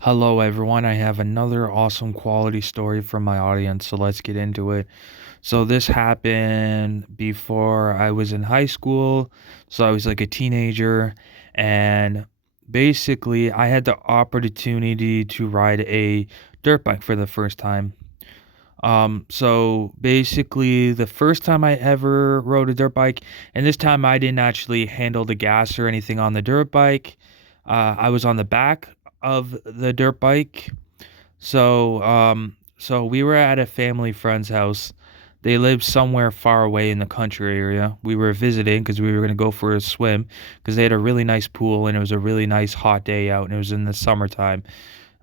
Hello, everyone. I have another awesome quality story from my audience, so let's get into it. So, this happened before I was in high school. So, I was like a teenager, and basically, I had the opportunity to ride a dirt bike for the first time. So basically, the first time I ever rode a dirt bike, and this time I didn't actually handle the gas or anything on the dirt bike. I was on the back of the dirt bike. So we were at a family friend's house. They lived somewhere far away in the country area. We were visiting because we were going to go for a swim because they had a really nice pool and it was a really nice hot day out and it was in the summertime.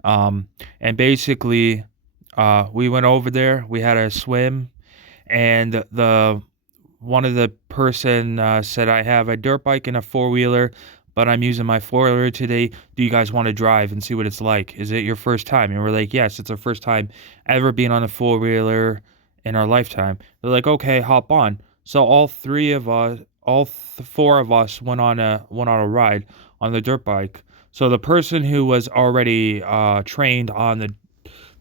Um, and basically, we went over there. We had a swim, and the one of the person said, "I have a dirt bike and a four wheeler, but I'm using my four wheeler today. Do you guys want to drive and see what it's like? Is it your first time?" And we're like, "Yes, it's our first time ever being on a four wheeler in our lifetime." They're like, "Okay, hop on." So all three of us, four of us, went on a ride on the dirt bike. So the person who was already trained on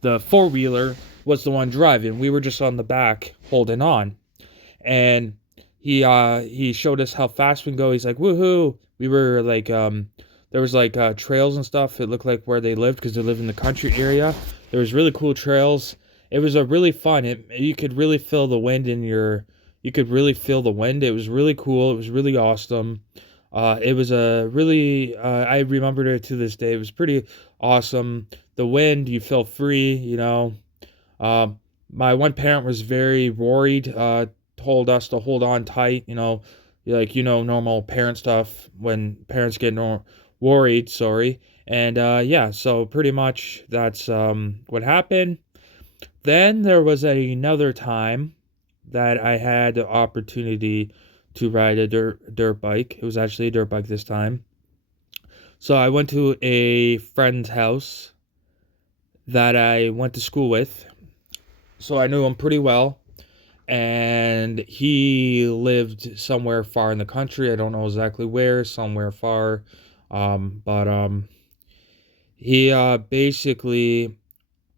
the four wheeler was the one driving. We were just on the back holding on, and he showed us how fast we can go. He's like, "Woohoo!" We were like, there was like trails and stuff. It looked like where they lived because they live in the country area. There was really cool trails. It was a really fun. You could really feel the wind in your. You could really feel the wind. It was really cool. It was really awesome. It was a really. I remembered it to this day. It was pretty awesome. The wind, you feel free. Um, my one parent was very worried. Told us to hold on tight. Like normal parent stuff when parents get worried. Sorry. And yeah, so pretty much that's what happened. Then there was another time that I had the opportunity to ride a dirt bike. It was actually a dirt bike this time. So I went to a friend's house that I went to school with. So I knew him pretty well. And he lived somewhere far in the country. I don't know exactly where, somewhere far. But he basically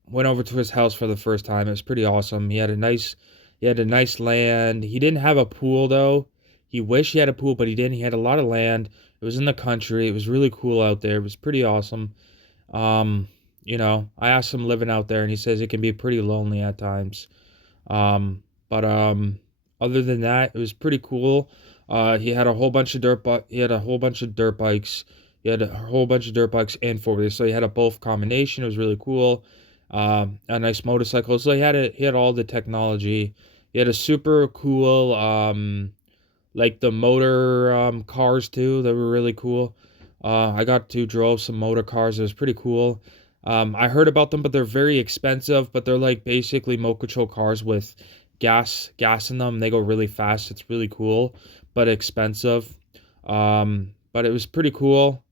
went over to his house for the first time. It was pretty awesome. He had a nice land. He didn't have a pool though. He wished he had a pool, but he didn't. He had a lot of land. It was in the country. It was really cool out there. It was pretty awesome. Um, I asked him living out there, and he says it can be pretty lonely at times. But other than that, it was pretty cool. He had a whole bunch of He had a whole bunch of dirt bikes. He had a whole bunch of dirt bikes and four wheelers, so he had a both combination. It was really cool. A nice motorcycle. So he had all the technology. He had a super cool like the motor cars too. They were really cool. I got to drove some motor cars. It was pretty cool. I heard about them, but they're very expensive. But they're like basically motor cars with gas in them. They go really fast. It's really cool, but expensive. But it was pretty cool.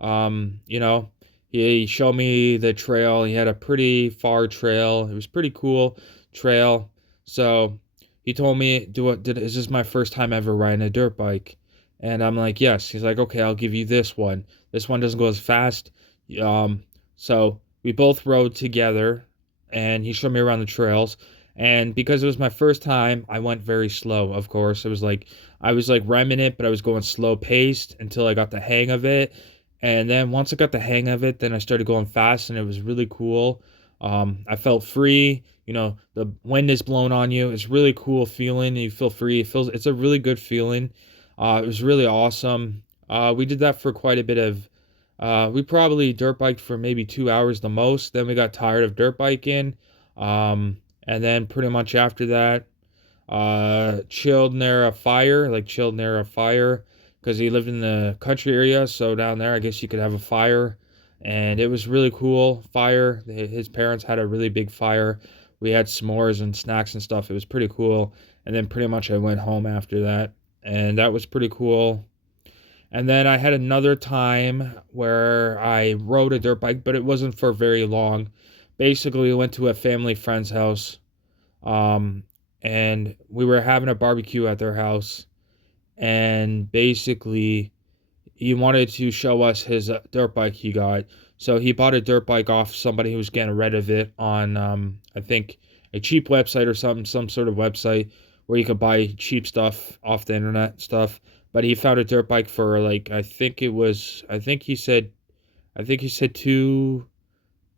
He showed me the trail. He had a pretty far trail. It was pretty cool trail. So he told me, is this my first time ever riding a dirt bike? And I'm like, yes. He's like, okay, I'll give you this one. This one doesn't go as fast. So we both rode together, and he showed me around the trails. And because it was my first time, I went very slow. Of course, I was like remming it, but I was going slow paced until I got the hang of it. And then once I got the hang of it, then I started going fast, and it was really cool. I felt free. The wind is blowing on you. It's really cool feeling. You feel free. It's a really good feeling. It was really awesome. We did that for quite a bit of. We probably dirt biked for maybe 2 hours the most. Then we got tired of dirt biking. And then pretty much after that, chilled near a fire, because he lived in the country area. So down there, I guess you could have a fire, and it was really cool. Fire. His parents had a really big fire. We had s'mores and snacks and stuff. It was pretty cool. And then pretty much I went home after that, and that was pretty cool. And then I had another time where I rode a dirt bike, but it wasn't for very long. Basically, we went to a family friend's house, um, and we were having a barbecue at their house. And basically, he wanted to show us his dirt bike he got. So he bought a dirt bike off somebody who was getting rid of it on, I think, a cheap website or something, some sort of website where you could buy cheap stuff off the internet stuff. But he found a dirt bike for like, I think he said $2,000,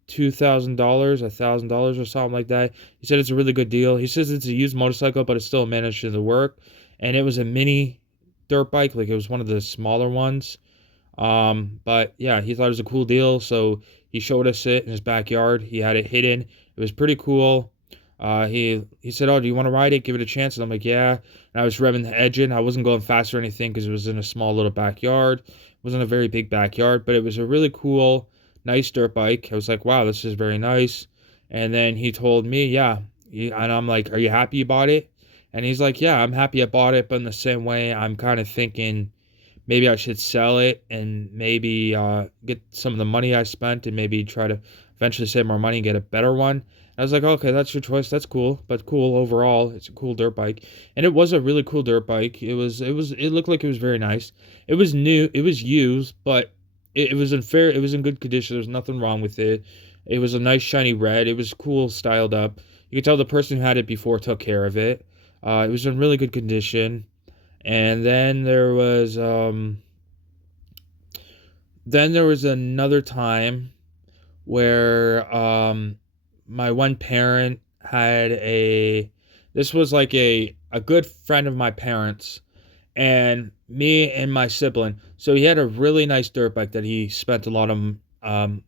$1,000 or something like that. He said it's a really good deal. He says it's a used motorcycle, but it still managed to work. And it was a mini dirt bike, like it was one of the smaller ones. But yeah, he thought it was a cool deal, so he showed us it in his backyard. He had it hidden. It was pretty cool. He said, "Oh, do you want to ride it? Give it a chance." And I'm like, "Yeah." And I was revving the engine. I wasn't going fast or anything because it was in a small little backyard. It wasn't a very big backyard, but it was a really cool, nice dirt bike. I was like, "Wow, this is very nice." And then he told me, "Yeah," and I'm like, "Are you happy you bought it?" And he's like, "Yeah, I'm happy I bought it, but in the same way, I'm kind of thinking." Maybe I should sell it and maybe get some of the money I spent and maybe try to eventually save more money and get a better one. And I was like, okay, that's your choice. That's cool, but cool overall. It's a cool dirt bike, and it was a really cool dirt bike. It looked like it was very nice. It was new. It was used, but it was in fair. It was in good condition. There was nothing wrong with it. It was a nice shiny red. It was cool, styled up. You could tell the person who had it before took care of it. It was in really good condition. And then there was another time where my one parent had a this was like a good friend of my parents and me and my sibling. So he had a really nice dirt bike that he spent a lot of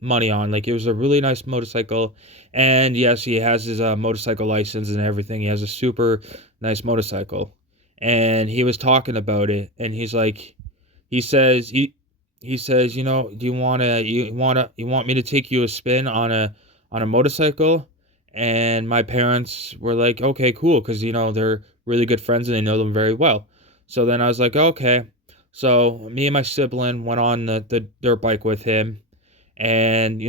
money on. Like it was a really nice motorcycle, and yes, he has his motorcycle license and everything. He has a super nice motorcycle, and he was talking about it, and he's like, he says he says, do you want me to take you a spin on a motorcycle? And my parents were like, okay, cool, because they're really good friends and they know them very well. So then I was like, okay. So me and my sibling went on the dirt bike with him. And,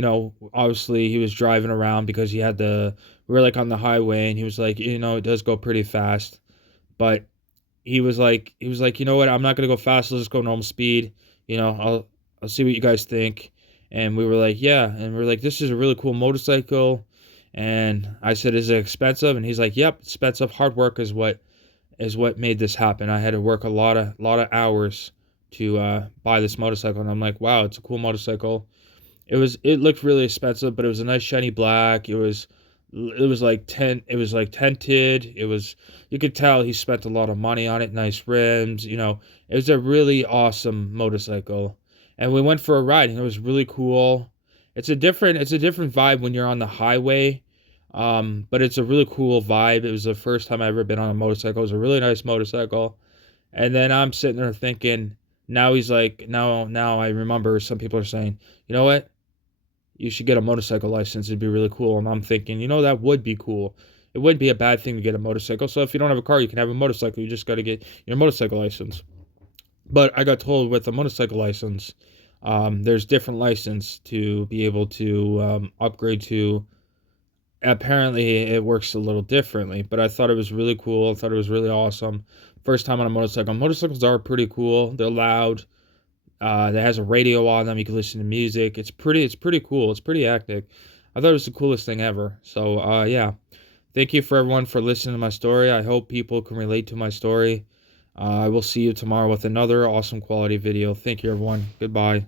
obviously he was driving around because we were like on the highway and he was like, it does go pretty fast. But he was like, you know what, I'm not gonna go fast, let's just go normal speed. I'll see what you guys think. And we were like, yeah. And we are like, this is a really cool motorcycle. And I said, is it expensive? And he's like, yep, expensive. Hard work is what made this happen. I had to work a lot of hours to buy this motorcycle, and I'm like, wow, it's a cool motorcycle. It looked really expensive, but it was a nice shiny black. It was like tinted. You could tell he spent a lot of money on it, nice rims. It was a really awesome motorcycle. And we went for a ride and it was really cool. It's a different vibe when you're on the highway. But it's a really cool vibe. It was the first time I ever been on a motorcycle. It was a really nice motorcycle. And then I'm sitting there thinking, now he's like, now I remember some people are saying, you know what? You should get a motorcycle license. It'd be really cool. And I'm thinking, that would be cool. It wouldn't be a bad thing to get a motorcycle. So if you don't have a car, you can have a motorcycle. You just got to get your motorcycle license. But I got told with a motorcycle license, there's different license to be able to upgrade to. Apparently, it works a little differently. But I thought it was really cool. I thought it was really awesome. First time on a motorcycle. Motorcycles are pretty cool. They're loud. That has a radio on them. You can listen to music. It's pretty cool. It's pretty hectic. I thought it was the coolest thing ever. So, yeah. Thank you for everyone for listening to my story. I hope people can relate to my story. I will see you tomorrow with another awesome quality video. Thank you, everyone. Goodbye.